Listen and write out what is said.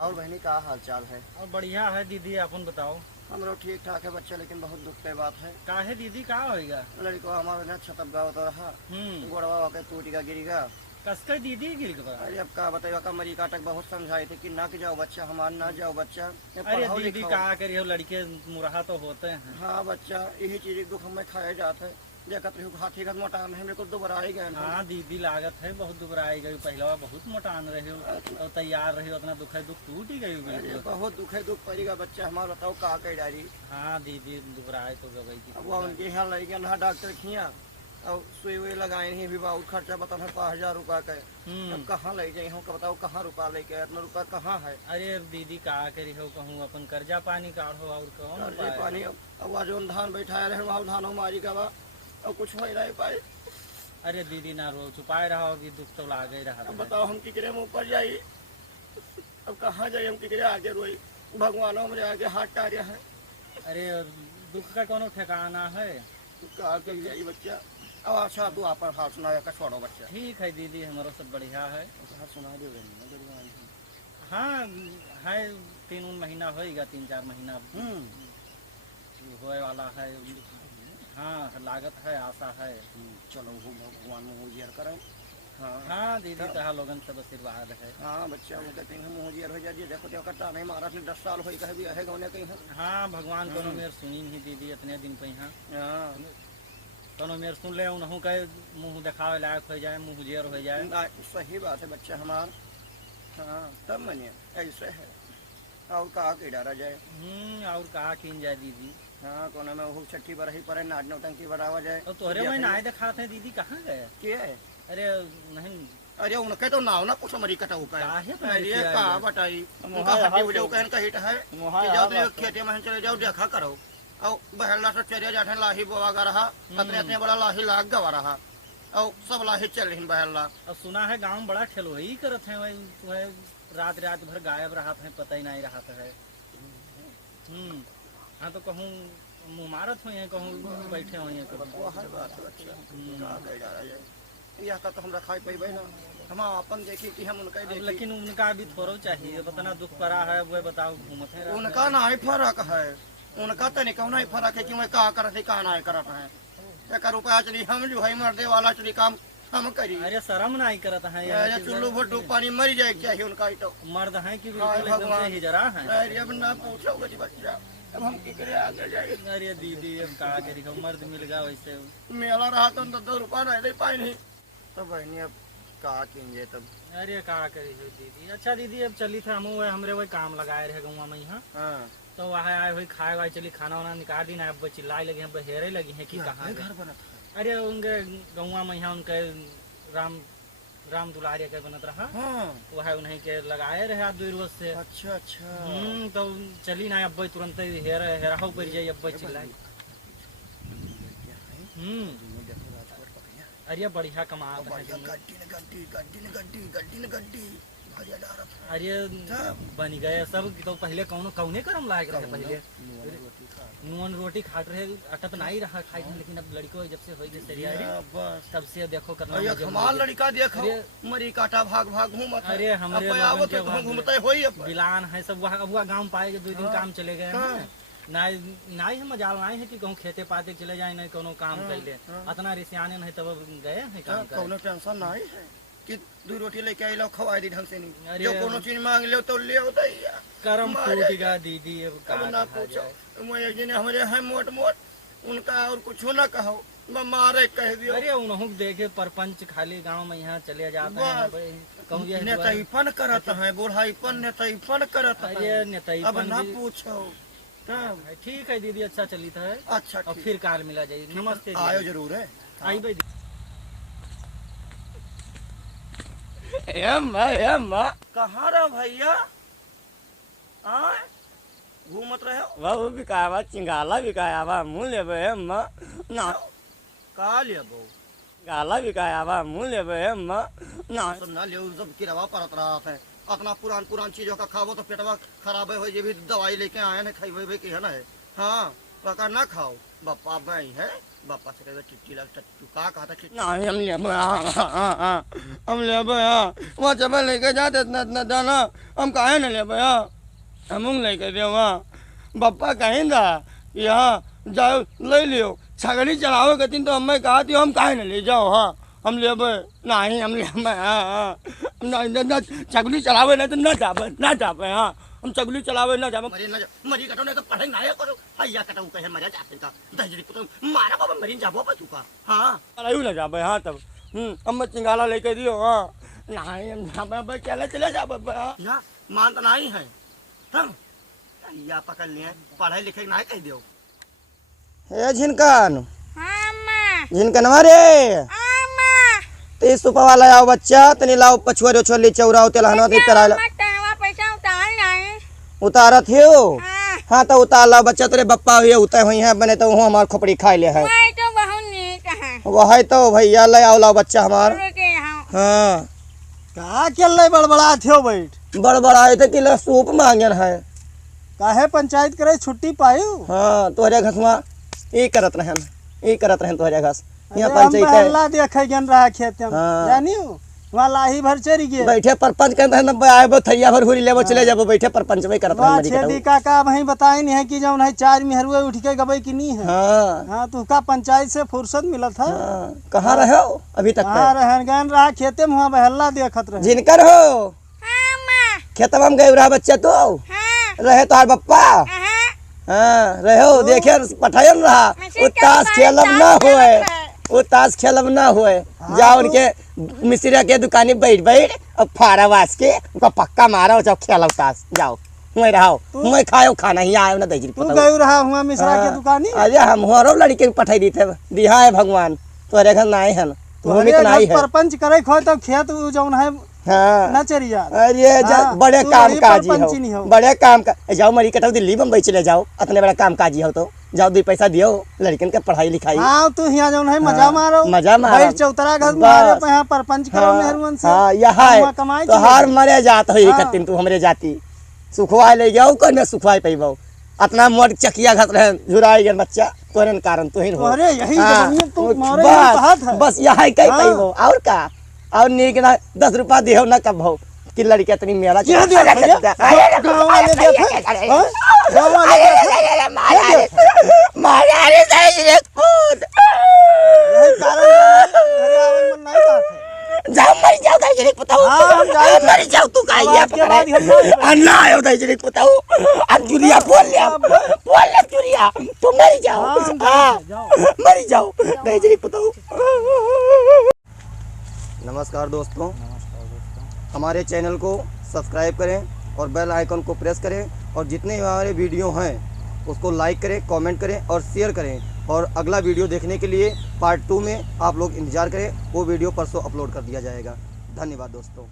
और बहनी का हाल चाल है? और बढ़िया है दीदी, अपन बताओ। हम लोग ठीक ठाक है बच्चा, लेकिन बहुत दुख की बात है। काहे दीदी, का होएगा? लड़को हमारे ना छतप गाँव तो रहा, गोड़वा होकर टूटेगा गिरेगा। कसकर दीदी गिर गया। अरे अब का बताइए, का मरी काटक बहुत समझाए थे कि ना कि जाओ बच्चा हमारा, ना जाओ बच्चा। अरे दीदी का करिए, लड़के मुरहा तो होते हैं। हाँ बच्चा, यही चीज दुख हमें खाए जाते है। देखत रही हाथी का मोटान है, मेरे को दोबारा ही गए। हाँ दीदी, लागत है बहुत दुबराई गई। पहला बहुत मोटान रहे और तैयार रही, उतना दुख है, दुख टूट ही गई। बहुत दुख है, दुख पड़ेगा बच्चा हमारा। बताओ का कह डाली। हाँ दीदी, दुबराए तो गई की। अब उनके यहाँ लग गया ना डॉक्टर खिया और सुई वही लगाए नहीं, भी बहुत खर्चा बता है 5,000 रुपया का। अब कहाँ ले जाए हम, बताओ कहाँ रुपया लेके, इतना रुपया कहाँ है? अरे दीदी का करी हो, कहूँ अपन कर्जा पानी काढ़ो और कौन कर्जे पानी। अब वह जो धान बैठाए रहे वहाँ धानों मारी का बा, और कुछ हो नहीं पाए। अरे दीदी ना रो, छुपाए रहा होगी, दुख तो लागे रहा। अब बताओ हम किकरे मुँह पर जाइए, अब कहाँ जाइए हम किकरे आगे रोई। भगवानों मेरे आगे हाथ टारिया है। अरे दुख का कोनो ठिकाना है? कहा के जाइए बच्चा। अब अच्छा तू आप हाथ सुना का छोड़ो बच्चा। ठीक है दीदी, हमारा सब बढ़िया है। सुना दे। हाँ है, 3 महीना होएगा, 3-4 महीना होए वाला है। हाँ लागत है, आशा है। चलो वो भगवान मुँह करें। हाँ दीदी, तहा लोगन सब आशीर्वाद है। हाँ बच्चा वो कहते हैं मुँह हो जाइए। देखो तो करता नहीं, महाराज ने 10 साल हो गए भी है गौने कहीं। हाँ भगवान कोनो मेर सुनी नहीं दीदी, इतने दिन पे यहाँ। हाँ कोनो मेर सुन ले, उन्हों का मुँह दिखावे लायक हो जाए, मुँह जेर हो जाए। सही बात है बच्चा हमार। हाँ तब मनिए ऐसे है। और कहा के डरा जाए। और कहा किन जाए दीदी। हाँ कोना में वो छठी पर ही पर नाच नौटंकी बढ़ावा जाए। और तोहरे वही नाय दिखाते हैं दीदी, कहाँ गए? क्या है? अरे नहीं, अरे उनके तो नाव ना कुछ मरी कटा हुआ है। अरे कहा बताई उनका हड्डी वजह कहन का हिट है कि जाओ तो खेते में चले जाओ, देखा करो। और बहला से चले जाते लाही बोवा रहा, इतने बड़ा लाही लाग गवा रहा, और सब लाही चल रही बहला। अब सुना है गाँव बड़ा ठेलो ही करत है, वही रात भर गायब रहा है, पता ही नहीं रहा है। हाँ तो कहूँ मुँह मारत हुए हैं, कहूँ बैठे हुए हैं। यह का तो हम रखा पेबे ना, हम अपन देखी कि हम उनका देखी। लेकिन उनका भी थोड़ा चाहिए, इतना दुख पड़ा है, वो बताओ घूमत है। उनका ना ही फर्क है, उनका तनिक नहीं फर्क है कि मैं का करते का नहीं करत है। एक रुपया चली हम जो है मर्दे वाला चली काम हम करी। अरे शर्म नहीं करत है, चुल्लू भट्टू पानी मर जाए चाहिए उनका ही तो। मर्द है कि भगवान ही जरा है। अरे अब ना पूछो बच्चा, अब हम की करे आगे जाए। अरे दीदी अब कहा करी, मर्द मिल गया वैसे। मेला रहा तो 2 रुपया नहीं दे पाए नहीं तो बहनी अब कहा कीजिए तब। अरे कहा करी हो दीदी। अच्छा दीदी, अब चली थे हम हमरे वही काम लगाए रहे गाँव में यहाँ। तो वहाँ आए हुई खाए वाए, चली खाना वाना निकाल दी ना, अब चिल्लाए लगी हैं, बहेरे लगी हैं कि कहाँ घर बना। अरे उनके गाँव में यहाँ उनके राम दुलारिया के बनत रहा। वह उन्हीं के लगाए रहे आप 2 रोज से। अच्छा अच्छा। तो चली ना अब तुरंत हेराहो पड़ जाये, अब चिल्लाई। अरे बढ़िया कमा। अरे बन गए सब। तो पहले कौने करम लायक रहे, पहले नून रोटी खाट रहे, अटत नहीं रहा खाई, लेकिन अब लड़को जब से हो गई सरिया तब से देखो करना। हमार लड़का देखो मरी काटा भाग भाग घूमत। अरे हमारे घूमते होई बिलान है सब। वह गाँव पाए 2 दिन काम चले गए। नहीं है मजाल नहीं है कि कहूँ खेते पाते चले जाए, नहीं कोनो काम कैले, इतना रिसियाने नहीं तब गए हैं काम करे। कोनो टेंशन नहीं है कि 2 रोटी लेके आई लो, खवाई दी ढंग से नहीं। जो कोनो चीज मांग ले तो ले होता ही है। करम टूटेगा दीदी, अब ना पूछो। मैं एक दिन हमारे हैं मोट उनका और कुछ ना कहो, मारे कह दियो। अरे उन्होंने देखे परपंच खाली गाँव में यहाँ चले जाते हैं, नेताईपन करत है, बुढ़ाईपन नेताईपन करत है। अरे नेताईपन अब ना पूछो। ठीक है दीदी, अच्छा चली है। अच्छा और फिर काल मिला जाइए। नमस्ते। आयो जरूर है। आई भाई। कहाँ रहो भैया? घूमत रहे बाबू बिकावा, चिंगाला बिकाया, मुँह लेबे ना का लेबो? गाला बिकाया, मुँह लेबे ना सब ना ले, सब किरवा परत रहा है। अपना पुरान चीजों का खावो तो पेटवा खराब है, ये भी दवाई लेके आए हैं, खाई भाई की है ना है। हाँ पका ना खाओ बापा भाई है बापा से कहे चिट्ठी लगता तू का कहा था चिट्ठी नहीं हम ले हम ले वहाँ चबल लेके जाते इतना इतना दाना हम काहे न ले हम लेके दे वहाँ बप्पा कहीं था यहाँ जाओ ले लियो छगड़ी चलाओ कहती तो हमें कहा थी हम काहे न ले जाओ हाँ हम ले नहीं हम ले छगड़ी चलावे नहीं तो न जावे हाँ हम चगली चलावे ना जावे मरी कटोने का पढ़ाई ना करो भैया कटाऊ कहे मजा जाते का दजरी को मारा बाबा मरी जाबो पर तुका हां अरे ना जावे हां तब हम चिंगाला लेके दियो हां नहीं हम जावे चले जावे ना मान तो नहीं है हम या पकड़ लिए पढ़ाई लिखाई ना कह दियो ए झिनकन हां अम्मा झिनकन मारे अम्मा ते सुपा वाला आओ बच्चा तनी लाओ पछुआ छोले चौराओ तेलहना दे तराला उतारत हो हाँ तो उतार ला बच्चा तेरे बप्पा हुए उतर हुई है बने तो वो हमार खोपड़ी खा ले है तो बहुत नीक है वो है तो भैया ले आओ ला बच्चा हमार हाँ कहा चल बड़बड़ा थे बैठ बड़बड़ाए थे कि सूप मांगन है काहे पंचायत करे छुट्टी पायू हाँ तोहरे घसवा ये करत रहन तोहरे घस यहाँ अरे हम पंचायत पहला देखे गन रहा खेत में हाँ। जानी वहाँ लाही भर चढ़ गए बैठे परपंच के अंदर आए थैया भर हुरी लेबो चले जाबो बैठे परपंच में करत वहाँ रहन मरी छेदी का वही बताई नहीं है कि जब नहीं चार मिहरुए उठ के गबई की नहीं है हाँ हाँ तो का पंचायत से फुर्सत मिला था हाँ कहाँ रहे हो अभी तक हाँ रहन गन रहा खेते में वहाँ बहल्ला देखत रहे जिनकर हो खेतवा में गए रहा बच्चा तो रहे तो बप्पा हाँ रहो देखे पठायन रहा वो ताश खेलब ना हुए वो ताश खेलब ना हुए जाओ उनके मिस्त्री के दुकानी बैठ और फाड़ा वास के उनका पक्का मारा जाओ खेलब ताश जाओ मैं रहो मैं खाओ खाना ही आयो ना दजरी तू गए रहा हुआ मिश्रा के दुकानी अरे हम हमारो लड़के को पठाई दी थे दिहा है भगवान तोरे घर नहीं है भूमि तो नहीं है परपंच करे खो तो खेत जौन है हाँ न चरिया अरे हाँ, बड़े तू काम यही काजी परपंचिनी हो हो। बड़े काम का जाओ मरी कटाओ दिल्ली बम्बई चले जाओ इतने बड़ा काम काजी हो तो जाओ 2 पैसा दियो लड़कन के पढ़ाई लिखाई हाँ तू यहाँ जौन है मजा मारो मजा मारो बैठ चौतरा घर मारो पे यहाँ परपंच करो मेहरुवन से हाँ यहाँ वहाँ कमाई तो हर मरे जात हो हाँ। कतिन तू हमरे जाती सुखवाई ले जाओ कोई न सुखवाई पैबो इतना मोट चकिया घस रहे झुराई गन बच्चा तोरे कारण तू ही हो अरे यही हाँ, जमीन तू मारे कहत है बस यहाँ कई हाँ। पैबो और का और नीक ना 10 रुपया दियो ना कब हो कि लड़कियां इतनी मेरा क्या दिया भैया गाँव वाले देखे हाँ? गाँव वाले देखे यही कारण घरे आवन मन नहीं कहत है जाओ मर जाओ दाइजरी बताओ हाँ, हम जाए थे। मर जाओ तू काई अब के बाद हम नहीं अन्ना आयो दाइजरी बताओ अब चुरिया बोल ले चुरिया तू मर जाओ हाँ, हम हाँ जाओ। मर जाओ दाइजरी बताओ। नमस्कार दोस्तों हमारे चैनल को सब्सक्राइब करें और बेल आइकन को प्रेस करें और जितने हमारे वीडियो हैं उसको लाइक करें कमेंट करें और शेयर करें और अगला वीडियो देखने के लिए पार्ट 2 में आप लोग इंतज़ार करें वो वीडियो परसों अपलोड कर दिया जाएगा। धन्यवाद दोस्तों।